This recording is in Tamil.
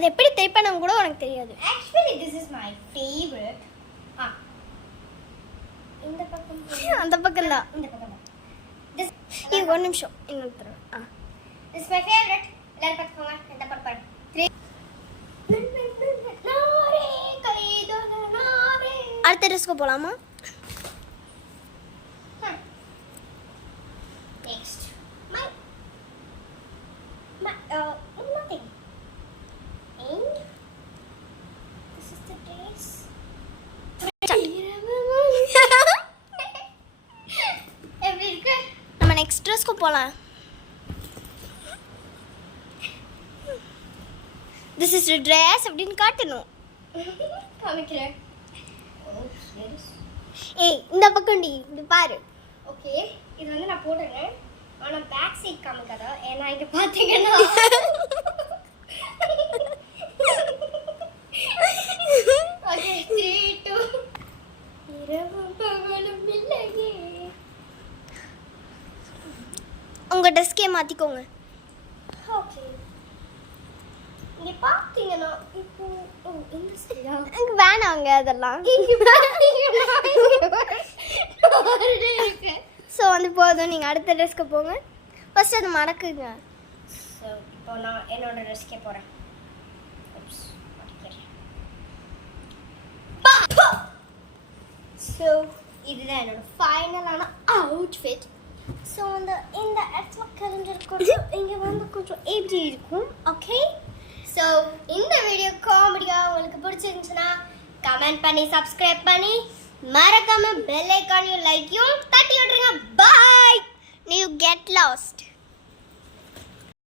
அது எப்படி தைப்பேன்னு கூட உனக்கு தெரியாது. Actually, this is my favorite. இந்த பக்கம் அந்த பக்கம் தான். இந்த பக்கம் தான். This ஒரு நிமிஷம் இன்னொரு தடவை. This is my favorite. எல்லாரும் பார்த்துக்கோங்க. இந்த பக்கம் 3 நாரே கைதோட நாரே. அடுத்த ட்ரெஸ்க்கு போலாமா? Next. My nothing. And this is the dress. எப்படி இருக்கு? நம்ம நெக்ஸ்ட் ட்ரெஸ்க்கு போலாம். This is the dress அப்படின்னு காட்டணும். காமிக்கிறேன். ஏய் இந்த பக்கம் டி இது பாரு. ஓகே இது வந்து நான் போடுறேன். ஆனா பேக் சைடு காமிக்காத. ஏன்னா இங்க பாத்தீங்கன்னா ஓகே 3 2 இரவும் பகலும் இல்லையே. உங்க ட்ரெஸ்க்கே மாத்திக்கோங்க. ஓகே இங்க பாத்தீங்கன்னா இப்போ இந்த சரியா எனக்கு வேணாங்க அதெல்லாம். இருக்கு. ஸோ வந்து போதும், நீங்கள் அடுத்த ட்ரெஸ்க்கு போங்க. ஃபர்ஸ்ட் அது மடக்குங்க. ஸோ இப்போ நான் என்னோட ட்ரெஸ்க்கே போகிறேன். ஸோ இதுதான் என்னோட ஃபைனலான அவுட்ஃபிட். ஸோ இந்த இடத்துல கலந்துருக்கும் இங்கே வந்து கொஞ்சம் எப்படி இருக்கும். ஓகே ஸோ இந்த வீடியோ காமெடியாக உங்களுக்கு பிடிச்சிருந்துச்சுன்னா கமெண்ட் பண்ணி சப்ஸ்கிரைப் பண்ணி மறக்காம பெல் ஐக்கானையும் லைக்கையும் தட்டி விட்டுருங்க. பாய். You get lost.